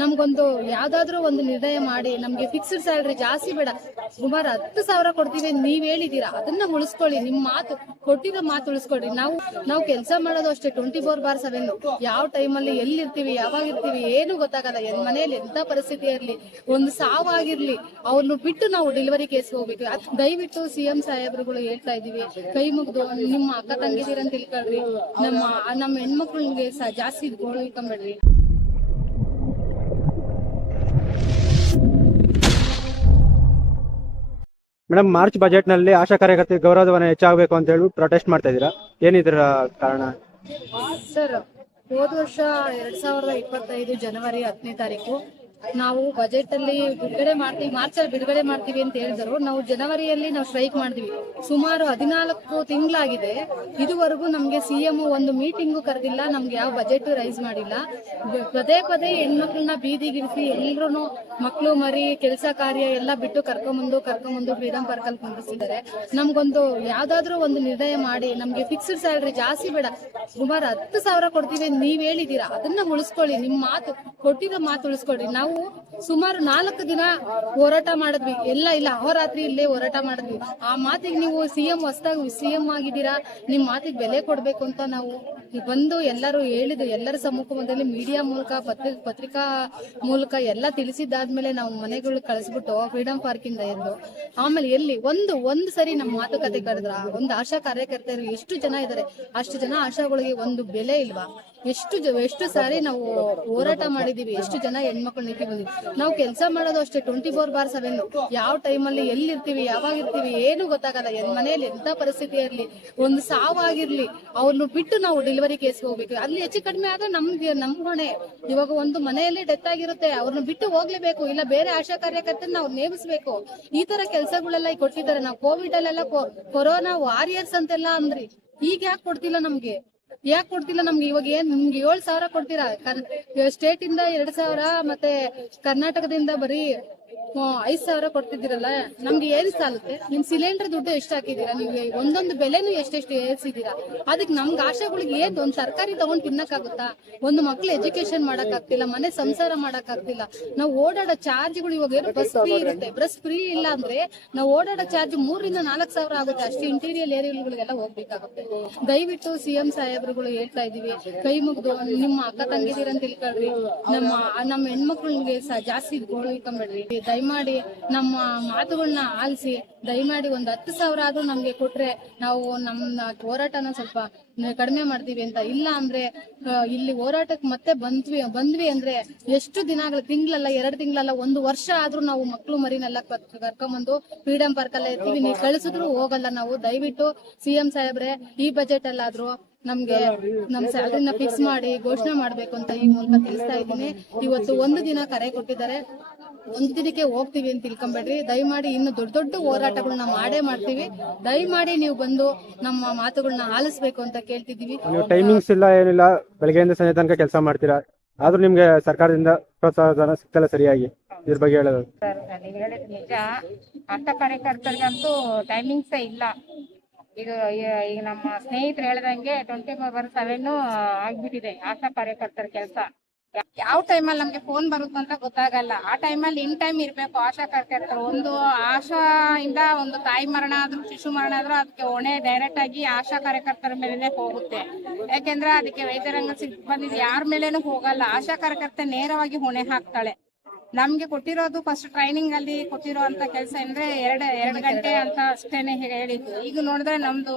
ನಮ್ಗೊಂದು ಯಾವ್ದಾದ್ರು ಒಂದು ನಿರ್ಣಯ ಮಾಡಿ ನಮ್ಗೆ ಫಿಕ್ಸ್ಡ್ ಸ್ಯಾಲರಿ ಜಾಸ್ತಿ ಬೇಡ, ಸುಮಾರು 10,000 ಕೊಡ್ತೀವಿ ನೀವ್ ಹೇಳಿದೀರಾ, ಅದನ್ನ ಉಳಿಸ್ಕೊಳ್ಳಿ. ನಿಮ್ ಮಾತು ಕೊಟ್ಟಿರೋ ಮಾತು ಉಳಿಸ್ಕೊಳ್ಳಿ. ನಾವು ಕೆಲಸ ಮಾಡೋದು ಅಷ್ಟೇ 24/7. ಯಾವ ಟೈಮಲ್ಲಿ ಎಲ್ಲಿರ್ತೀವಿ, ಯಾವಾಗ ಇರ್ತೀವಿ ಏನು ಗೊತ್ತಾಗಲ್ಲ. ಮನೆಯಲ್ಲಿ ಎಂತ ಪರಿಸ್ಥಿತಿ ಇರ್ಲಿ, ಒಂದು ಸಾವಾಗಿರ್ಲಿ, ಅವ್ರನ್ನ ಬಿಟ್ಟು ನಾವು ಡೆಲಿವರಿ ಕೇಸ್ ಹೋಗ್ಬೇಕು. ದಯವಿಟ್ಟು CM ಸಾಹೇಬ್ರುಗಳು ಹೇಳ್ತಾ ಇದೀವಿ, ಕೈ ಮುಗ್ದು ನಿಮ್ಮ ಅಕ್ಕ ತಂಗಿದಿರಂತ ತಿಳ್ಕೊಳ್ರಿ. ನಮ್ಮ ಹೆಣ್ಮಕ್ಳಿಗೆ ಜಾಸ್ತಿ ಗೋಳಿಕೊಂಬೇಡ್ರಿ. ಮೇಡಮ್, ಮಾರ್ಚ್ ಬಜೆಟ್ ನಲ್ಲಿ ಆಶಾ ಕಾರ್ಯಕರ್ತೆಗೆ ಗೌರವಧನ ಹೆಚ್ಚಾಗಬೇಕು ಅಂತ ಹೇಳಿ ಪ್ರೊಟೆಸ್ಟ್ ಮಾಡ್ತಾ ಇದ್ದೀರಾ, ಏನಿದ್ರ ಕಾರಣ? ಸರ್, ಹೋದ ವರ್ಷ 2025 ಜನವರಿ 10ನೇ ತಾರೀಕು ನಾವು ಬಜೆಟ್ ಅಲ್ಲಿ ಬಿಡುಗಡೆ ಮಾಡ್ತೀವಿ, ಮಾರ್ಚ್ ಅಲ್ಲಿ ಬಿಡುಗಡೆ ಮಾಡ್ತೀವಿ ಅಂತ ಹೇಳಿದ್ರು. ನಾವು ಜನವರಿಯಲ್ಲಿ ನಾವು ಸ್ಟ್ರೈಕ್ ಮಾಡಿದ್ವಿ. ಸುಮಾರು 14 ತಿಂಗಳಾಗಿದೆ. ಇದುವರೆಗೂ ನಮ್ಗೆ CM ಒಂದು ಮೀಟಿಂಗು ಕರೆದಿಲ್ಲ, ನಮ್ಗೆ ಯಾವ ಬಜೆಟ್ ರೈಸ್ ಮಾಡಿಲ್ಲ. ಪದೇ ಹೆಣ್ಮಕ್ಳನ್ನ ಬೀದಿಗಿರಿಸಿ ಎಲ್ರು ಮಕ್ಳು ಮರಿ ಕೆಲಸ ಕಾರ್ಯ ಎಲ್ಲ ಬಿಟ್ಟು ಕರ್ಕೊಂಬಂದು ಫ್ರೀಡಂ ಪಾರ್ಕ್ ಅಲ್ಲಿ ಕುಂದಿಸಿದ್ದಾರೆ. ನಮ್ಗೊಂದು ಯಾವ್ದಾದ್ರು ಒಂದು ನಿರ್ಣಯ ಮಾಡಿ ನಮ್ಗೆ ಫಿಕ್ಸ್ಡ್ ಸ್ಯಾಲರಿ ಜಾಸ್ತಿ ಬೇಡ, ಸುಮಾರು 10,000 ಕೊಡ್ತೀವಿ ನೀವ್ ಹೇಳಿದೀರಾ, ಅದನ್ನ ಉಳಿಸ್ಕೊಳ್ಳಿ. ನಿಮ್ ಮಾತು ಕೊಟ್ಟಿರೋ ಮಾತು ಉಳಿಸ್ಕೊಳ್ಳಿ. ನಾವು ಸುಮಾರು 4 ದಿನ ಹೋರಾಟ ಮಾಡಿದ್ವಿ, ಇಲ್ಲ ಅಹೋರಾತ್ರಿ ಇಲ್ಲೇ ಹೋರಾಟ ಮಾಡಿದ್ವಿ. ಆ ಮಾತಿಗೆ ನೀವು ಹೊಸದಾಗಿ CM ಆಗಿದ್ದೀರಾ, ನಿಮ್ ಮಾತಿಗೆ ಬೆಲೆ ಕೊಡ್ಬೇಕು ಅಂತ ನಾವು ಬಂದು ಎಲ್ಲರೂ ಹೇಳಿದ್ರು. ಎಲ್ಲರ ಸಮ್ಮುಖದಲ್ಲಿ ಮೀಡಿಯಾ ಮೂಲಕ ಪತ್ರಿಕಾ ಮೂಲಕ ಎಲ್ಲ ತಿಳಿಸಿದ್ದಾದ್ಮೇಲೆ ನಾವು ಮನೆಗಳು ಕಳಿಸ್ಬಿಟ್ಟು ಫ್ರೀಡಂ ಪಾರ್ಕ್ ಇಂದ ಎಂದು ಆಮೇಲೆ ಎಲ್ಲಿ ಒಂದು ಸರಿ ನಮ್ಮ ಮಾತುಕತೆ ಕರೆದ್ರ ಒಂದು ಆಶಾ ಕಾರ್ಯಕರ್ತರು ಎಷ್ಟು ಜನ ಇದ್ದಾರೆ, ಅಷ್ಟು ಜನ ಆಶಾಗಳಿಗೆ ಒಂದು ಬೆಲೆ ಇಲ್ವಾ? ಎಷ್ಟು ಸಾರಿ ನಾವು ಹೋರಾಟ ಮಾಡಿದೀವಿ, ಎಷ್ಟು ಜನ ಹೆಣ್ಮಕ್ಳು ನಿಂತು ಬಂದಿವಿ. ನಾವು ಕೆಲಸ ಮಾಡೋದು ಅಷ್ಟೇ 24/7. ಯಾವ ಟೈಮಲ್ಲಿ ಎಲ್ಲಿರ್ತೀವಿ, ಯಾವಾಗ ಇರ್ತೀವಿ ಏನು ಗೊತ್ತಾಗಲ್ಲ. ಮನೆಯಲ್ಲಿ ಎಂತ ಪರಿಸ್ಥಿತಿ ಇರ್ಲಿ, ಒಂದು ಸಾವಾಗಿರ್ಲಿ, ಅವ್ರನ್ನ ಬಿಟ್ಟು ನಾವು ಡೆಲಿವರಿ ಕೇಸ್ ಹೋಗ್ಬೇಕು. ಅಲ್ಲಿ ಹೆಚ್ಚು ಕಡಿಮೆ ಆದ್ರೆ ನಮ್ ಹೊಣೆ. ಇವಾಗ ಒಂದು ಮನೆಯಲ್ಲಿ ಡೆತ್ ಆಗಿರುತ್ತೆ, ಅವ್ರನ್ನ ಬಿಟ್ಟು ಹೋಗ್ಲೇಬೇಕು, ಇಲ್ಲ ಬೇರೆ ಆಶಾ ಕಾರ್ಯಕರ್ತರ ನಾವು ನೇಮಿಸ್ಬೇಕು. ಈ ತರ ಕೆಲಸಗಳೆಲ್ಲ ಕೊಟ್ಟಿದ್ದಾರೆ. ನಾವು ಕೋವಿಡ್ ಅಲ್ಲೆಲ್ಲ ಕೊರೋನಾ ವಾರಿಯರ್ಸ್ ಅಂತೆಲ್ಲ ಅಂದ್ರಿ, ಈಗ ಯಾಕೆ ಕೊಡ್ತಿಲ್ಲ ನಮ್ಗೆ? ಇವಾಗ ಏನ್ ನಿಮ್ಗೆ 7,000 ಕೊಡ್ತೀರಾ? ಸ್ಟೇಟ್ ಇಂದ 2,000 ಮತ್ತೆ ಕರ್ನಾಟಕದಿಂದ ಬರೀ 5,000 ಕೊಡ್ತಿದ್ದೀರಲ್ಲ, ನಮ್ಗೆ ಏನ್ ಸಾಲುತ್ತೆ? ನಿಮ್ ಸಿಲಿಂಡರ್ ದುಡ್ಡು ಎಷ್ಟು ಹಾಕಿದೀರಾ? ನೀವು ಒಂದೊಂದು ಬೆಲೆನು ಎಷ್ಟೆಷ್ಟು ಏರ್ಸಿದೀರಾ? ಅದಕ್ಕೆ ನಮ್ಗೆ ಆಶಾಗಳಿಗೆ ಏನ್ ಒಂದ್ ತರಕಾರಿ ತಗೊಂಡ್ ತಿನ್ನಕ್ಕಾಗುತ್ತಾ? ಒಂದು ಮಕ್ಳು ಎಜುಕೇಶನ್ ಮಾಡಕ್ ಆಗ್ತಿಲ್ಲ, ಮನೆ ಸಂಸಾರ ಮಾಡಕ್ ಆಗ್ತಿಲ್ಲ. ನಾವು ಓಡಾಡೋ ಚಾರ್ಜ್ಗಳು ಇವಾಗ ಏನು ಬಸ್ ಫ್ರೀ ಇರುತ್ತೆ, ಬಸ್ ಫ್ರೀ ಇಲ್ಲ ಅಂದ್ರೆ ನಾವು ಓಡಾಡೋ ಚಾರ್ಜ್ 3,000-4,000 ಆಗುತ್ತೆ. ಅಷ್ಟು ಇಂಟೀರಿಯರ್ ಏರಿಯಾಗಳಿಗೆಲ್ಲ ಹೋಗ್ಬೇಕಾಗುತ್ತೆ. ದಯವಿಟ್ಟು CM ಸಾಹೇಬ್ರುಗಳು ಹೇಳ್ತಾ ಇದೀವಿ, ಕೈ ಮುಗ್ದು ನಿಮ್ಮ ಅಕ್ಕ ತಂಗಿದಿರಂತ ತಿಳ್ಕೊಳ್ರಿ. ನಮ್ಮ ಹೆಣ್ಮಕ್ಳಿಗೆ ಜಾಸ್ತಿ ಗೋಳಿಕೊಂಬೇಡ್ರಿ. ದಯಮಾಡಿ ನಮ್ಮ ಮಾತುಗಳನ್ನ ಆಲಿಸಿ, ದಯಮಾಡಿ ಒಂದು 10,000 ಆದ್ರೂ ನಮ್ಗೆ ಕೊಟ್ರೆ ನಾವು ನಮ್ಮ ಹೋರಾಟನ ಸ್ವಲ್ಪ ಕಡಿಮೆ ಮಾಡ್ತೀವಿ ಅಂತ. ಇಲ್ಲ ಅಂದ್ರೆ ಇಲ್ಲಿ ಹೋರಾಟಕ್ಕೆ ಮತ್ತೆ ಬಂದ್ವಿ ಅಂದ್ರೆ ಎಷ್ಟು ದಿನಗಳು, ತಿಂಗಳಲ್ಲ, 2 ತಿಂಗಳಲ್ಲ, 1 ವರ್ಷ ಆದ್ರೂ ನಾವು ಮಕ್ಳು ಮರಿನೆಲ್ಲ ಕರ್ಕೊಂಬಂದು ಫ್ರೀಡಂ ಪಾರ್ಕ್ ಅಲ್ಲೇ ಇರ್ತೀವಿ. ನೀವು ಕಳಿಸಿದ್ರು ಹೋಗಲ್ಲ ನಾವು. ದಯವಿಟ್ಟು CM ಸಾಹೇಬ್ರೆ, ಈ ಬಜೆಟ್ ಅಲ್ಲಾದ್ರೂ ನಮ್ಗೆ ನಮ್ ಸ್ಯಾಲರಿನ ಫಿಕ್ಸ್ ಮಾಡಿ ಘೋಷಣೆ ಮಾಡ್ಬೇಕು ಅಂತ ಈ ಮೂಲಕ ತಿಳಿಸ್ತಾ ಇದ್ದೀನಿ. ಇವತ್ತು 1 ದಿನ ಕರೆ ಕೊಟ್ಟಿದ್ದಾರೆ, 1 ದಿನಕ್ಕೆ ಹೋಗ್ತೀವಿ ಅಂತ ತಿಳ್ಕೊಂಬೇಡ್ರಿ. ದಯಮಾಡಿ ಇನ್ನು ದೊಡ್ಡ ಹೋರಾಟಗಳನ್ನ ಮಾಡ್ತೀವಿ. ದಯಮಾಡಿ ನೀವು ಬಂದು ನಮ್ಮ ಮಾತುಗಳನ್ನ ಆಲಿಸ್ಬೇಕು ಅಂತ ಕೇಳ್ತಿದೀವಿ. ಟೈಮಿಂಗ್ಸ್ ಇಲ್ಲ, ಏನಿಲ್ಲ, ಬೆಳಗ್ಗೆಯಿಂದ ಸಂಜೆ ತನಕ ಕೆಲಸ ಮಾಡ್ತೀರಾ, ಆದ್ರೂ ನಿಮ್ಗೆ ಸರ್ಕಾರದಿಂದ ಪ್ರೋತ್ಸಾಹ ಸಿಗ್ತಲ್ಲ ಸರಿಯಾಗಿ? ಇದ್ರ ಬಗ್ಗೆ ಹೇಳೋದು ಸರ್, ನೀವು ಹೇಳಿದ ನಿಜ. ಆಶಾ ಕಾರ್ಯಕರ್ತರಿಗಂತೂ ಟೈಮಿಂಗ್ಸೇ ಇಲ್ಲ. ಇದು ಈಗ ನಮ್ಮ ಸ್ನೇಹಿತರು ಹೇಳ್ದಂಗೆ 24/7 ಆಗ್ಬಿಟ್ಟಿದೆ ಆಶಾ ಕಾರ್ಯಕರ್ತರ ಕೆಲಸ. ಯಾವ ಟೈಮಲ್ಲಿ ನಮ್ಗೆ ಫೋನ್ ಬರುತ್ತೆ ಅಂತ ಗೊತ್ತಾಗಲ್ಲ. ಆ ಟೈಮಲ್ಲಿ ಇನ್ ಟೈಮ್ ಇರ್ಬೇಕು ಆಶಾ ಕಾರ್ಯಕರ್ತರು. ಒಂದು ಆಶಾ ಇಂದ ಒಂದು ತಾಯಿ ಮರಣ ಆದ್ರೂ ಶಿಶು ಮರಣ ಆದ್ರೂ ಅದಕ್ಕೆ ಹೊಣೆ ಡೈರೆಕ್ಟ್ ಆಗಿ ಆಶಾ ಕಾರ್ಯಕರ್ತರ ಮೇಲೆ ಹೋಗುತ್ತೆ. ಯಾಕೆಂದ್ರೆ ಅದಕ್ಕೆ ವೈದ್ಯರಂಗ ಸಿಬ್ಬಂದಿ ಯಾರ ಮೇಲೇನು ಹೋಗಲ್ಲ, ಆಶಾ ಕಾರ್ಯಕರ್ತೆ ನೇರವಾಗಿ ಹೊಣೆ ಹಾಕ್ತಾಳೆ. ನಮ್ಗೆ ಕೊಟ್ಟಿರೋದು ಫಸ್ಟ್ ಟ್ರೈನಿಂಗ್ ಅಲ್ಲಿ ಕೊಟ್ಟಿರೋ ಅಂತ ಕೆಲಸ ಅಂದ್ರೆ 2 ಗಂಟೆ ಅಂತ ಅಷ್ಟೇನೆ ಹೇಳಿದ್ದು. ಈಗ ನೋಡಿದ್ರೆ ನಮ್ದು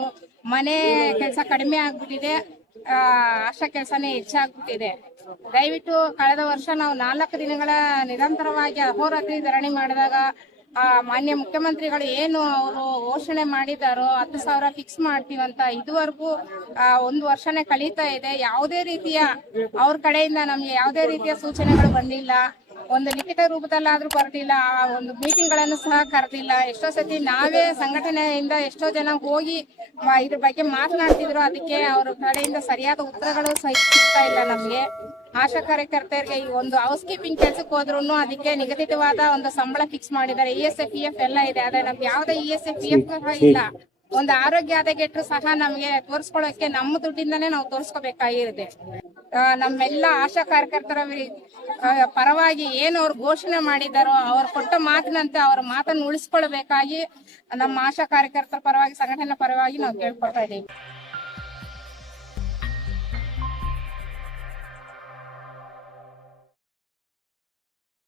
ಮನೆ ಕೆಲಸ ಕಡಿಮೆ ಆಗ್ಬಿಟ್ಟಿದೆ, ಆಶಾ ಕೆಲಸನೇ ಹೆಚ್ಚಾಗ್ಬಿಟ್ಟಿದೆ. ದಯವಿಟ್ಟು ಕಳೆದ ವರ್ಷ ನಾವು 4 ದಿನಗಳ ನಿರಂತರವಾಗಿ ಅಹೋರಾತ್ರಿ ಧರಣಿ ಮಾಡಿದಾಗ ಮಾನ್ಯ ಮುಖ್ಯಮಂತ್ರಿಗಳು ಏನು ಅವರು ಘೋಷಣೆ ಮಾಡಿದಾರೋ 10,000 ಫಿಕ್ಸ್ ಮಾಡ್ತೀವಂತ, ಇದುವರೆಗೂ 1 ವರ್ಷನೇ ಕಳೀತಾ ಇದೆ. ಯಾವುದೇ ರೀತಿಯ ಅವ್ರ ಕಡೆಯಿಂದ ನಮ್ಗೆ ಯಾವುದೇ ರೀತಿಯ ಸೂಚನೆಗಳು ಬಂದಿಲ್ಲ. ಒಂದು ಲಿಖಿತ ರೂಪದಲ್ಲಾದ್ರೂ ಬರ್ದಿಲ್ಲ, ಒಂದು ಮೀಟಿಂಗ್ ಗಳನ್ನು ಸಹ ಕರೆದಿಲ್ಲ. ಎಷ್ಟೋ ಸತಿ ನಾವೇ ಸಂಘಟನೆಯಿಂದ ಎಷ್ಟೋ ಜನ ಹೋಗಿ ಇದ್ರ ಬಗ್ಗೆ ಮಾತನಾಡ್ತಿದ್ರು, ಅದಕ್ಕೆ ಅವ್ರ ಕಡೆಯಿಂದ ಸರಿಯಾದ ಉತ್ತರಗಳು ಸಿಗ್ತಾ ಇಲ್ಲ ನಮ್ಗೆ. ಆಶಾ ಕಾರ್ಯಕರ್ತರಿಗೆ ಈ ಒಂದು ಹೌಸ್ ಕೀಪಿಂಗ್ ಕೆಲ್ಸಕ್ಕೆ ಹೋದ್ರು ಅದಕ್ಕೆ ನಿಗದಿತವಾದ ಒಂದು ಸಂಬಳ ಫಿಕ್ಸ್ ಮಾಡಿದ್ದಾರೆ. ESF PF ಎಲ್ಲ ಇದೆ, ಆದ್ರೆ ನಮ್ಗೆ ಯಾವ್ದೇ ESF PF ಇಲ್ಲ. ಒಂದು ಆರೋಗ್ಯ ಹದಗೆಟ್ಟರು ಸಹ ನಮ್ಗೆ ತೋರಿಸ್ಕೊಳ್ಳೋಕೆ ನಮ್ಮ ದುಡ್ಡಿಂದಾನೇ ನಾವು ತೋರಿಸ್ಕೋಬೇಕಾಗಿರುತ್ತೆ. ನಮ್ಮೆಲ್ಲ ಆಶಾ ಕಾರ್ಯಕರ್ತರ ಪರವಾಗಿ ಏನು ಅವ್ರು ಘೋಷಣೆ ಮಾಡಿದಾರೋ ಅವ್ರು ಕೊಟ್ಟ ಮಾತಿನಂತೆ ಅವ್ರ ಮಾತನ್ನು ಉಳಿಸ್ಕೊಳ್ಬೇಕಾಗಿ ನಮ್ಮ ಆಶಾ ಕಾರ್ಯಕರ್ತರ ಪರವಾಗಿ ಸಂಘಟನೆ ಪರವಾಗಿ ನಾವು ಕೇಳ್ಕೊಳ್ತಾ ಇದ್ದೀವಿ.